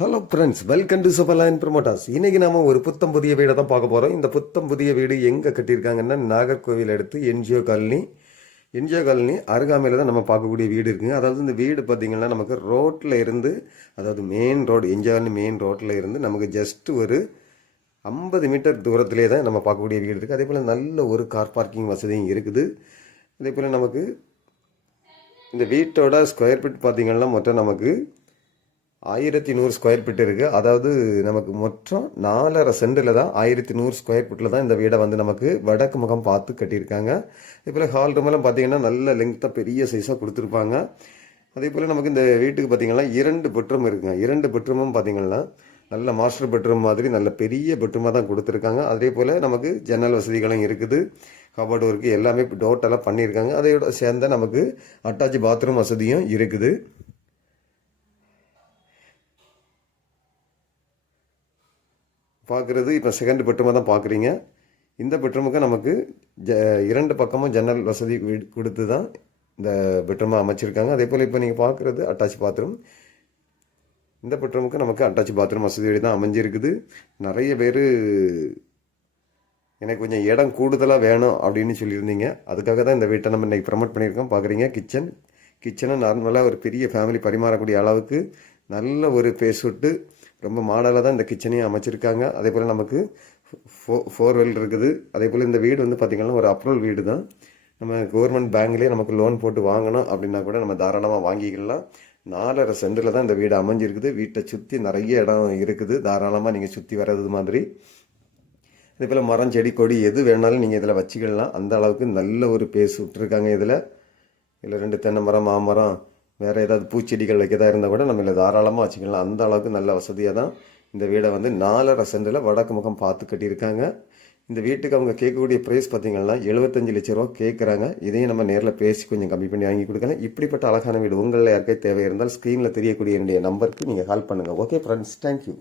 Hello friends, welcome to சபலாயன் ப்ரமோட்டாஸ். இன்றைக்கி நம்ம ஒரு புத்தம் புதிய வீடை தான் பார்க்க போகிறோம். இந்த புத்தம் புதிய வீடு எங்கே கட்டியிருக்காங்கன்னா நாகர்கோவில் அடுத்து என்ஜிஓ காலனி அருகாமையில் தான் நம்ம பார்க்கக்கூடிய வீடு இருக்குங்க. அதாவது இந்த வீடு பார்த்திங்கன்னா நமக்கு ரோட்டில் இருந்து, அதாவது main road NGO colony main ரோட்டில் இருந்து நமக்கு ஜஸ்ட் ஒரு 50 மீட்டர் தூரத்திலே தான் நம்ம பார்க்கக்கூடிய வீடு இருக்குது. அதே போல் நல்ல ஒரு கார் பார்க்கிங் வசதியும் இருக்குது. அதே போல் நமக்கு இந்த வீட்டோட ஸ்கொயர் ஃபீட் பார்த்திங்கன்னா மொத்தம் நமக்கு 1100 ஸ்கொயர் ஃபீட் இருக்குது. அதாவது நமக்கு மொத்தம் 4.5 சென்டில் தான் 1100 ஸ்கொயர் ஃபீட்டில் தான் இந்த வீடை வந்து நமக்கு வடக்கு முகம் பார்த்து கட்டியிருக்காங்க. அதே போல் ஹால் ரூமெல்லாம் பார்த்தீங்கன்னா நல்ல லெங்க்த்தாக பெரிய சைஸாக கொடுத்துருப்பாங்க. அதே போல் நமக்கு இந்த வீட்டுக்கு பார்த்திங்கன்னா 2 பெட்ரூம் இருக்குங்க. 2 பெட்ரூமும் பார்த்திங்கன்னா நல்ல மாஸ்டர் பெட்ரூம் மாதிரி நல்ல பெரிய பெட்ரூமாக தான் கொடுத்துருக்காங்க. அதே போல் நமக்கு ஜன்னல் வசதிகளும் இருக்குது. கபோர்டு ஒர்க்கு எல்லாமே டோட்டலாக பண்ணியிருக்காங்க. அதையோட சேர்ந்த நமக்கு அட்டாச் பாத்ரூம் வசதியும் இருக்குது. பார்க்குறது இப்போ செகண்ட் பெட்ரூமாக தான் பார்க்குறீங்க. இந்த பெட்ரூமுக்கு நமக்கு 2 பக்கமும் ஜன்னல் வசதி கொடுத்து தான் இந்த பெட்ரூமை அமைச்சிருக்காங்க. அதே போல் இப்போ நீங்கள் பார்க்குறது அட்டாச் பாத்ரூம். இந்த பெட்ரூமுக்கு நமக்கு அட்டாச் பாத்ரூம் வசதியோடு தான் அமைஞ்சிருக்குது. நிறைய பேர் எனக்கு கொஞ்சம் இடம் கூடுதலாக வேணும் அப்படின்னு சொல்லியிருந்தீங்க. அதுக்காக தான் இந்த வீட்டை நம்ம இன்றைக்கி ப்ரமோட் பண்ணியிருக்கோம். பார்க்குறீங்க கிச்சனை நார்மலாக ஒரு பெரிய ஃபேமிலி பரிமாறக்கூடிய அளவுக்கு நல்ல ஒரு பேஸ் விட்டு ரொம்ப மாடலாக தான் இந்த கிச்சனையும் அமைச்சிருக்காங்க. அதே போல் நமக்கு ஃபோர் வெல் இருக்குது. அதே போல் இந்த வீடு வந்து பார்த்திங்கன்னா ஒரு அப்ரூவல் வீடு தான். நம்ம கவர்மெண்ட் பேங்க்லேயே நமக்கு லோன் போட்டு வாங்கணும் அப்படின்னா கூட நம்ம தாராளமாக வாங்கிக்கலாம். 4.5 சென்டில் தான் இந்த வீடு அமைஞ்சிருக்குது. வீட்டை சுற்றி நிறைய இடம் இருக்குது. தாராளமாக நீங்கள் சுற்றி வர்றது மாதிரி. அதே போல் மரம் செடி கொடி எது வேணாலும் நீங்கள் இதில் வச்சுக்கலாம். அந்த அளவுக்கு நல்ல ஒரு பேஸ் விட்டுருக்காங்க. இதில் 2 தென்னை மரம், மாமரம், வேறு ஏதாவது பூச்செடிகள் வைக்கதாக இருந்தால் கூட நம்ம இதில் தாராளமாக வச்சுக்கலாம். அந்த அளவுக்கு நல்ல வசதியாக தான் இந்த வீடை வந்து 4.5 சென்டில் வடக்கு முகம் பார்த்து கட்டியிருக்காங்க. இந்த வீட்டுக்கு அவங்க கேட்கக்கூடிய ப்ரைஸ் பார்த்திங்கன்னா 75 லட்ச ரூபா கேட்குறாங்க. இதையும் நம்ம நேரில் பேசி கொஞ்சம் கம்மி பண்ணி வாங்கி கொடுக்கலாம். இப்படிப்பட்ட அழகான வீடு உங்களில் யாருக்கே தேவை இருந்தால் ஸ்க்ரீனில் தெரியக்கூடிய என்னுடைய நம்பருக்கு நீங்கள் கால் பண்ணுங்கள். Okay friends, thank you.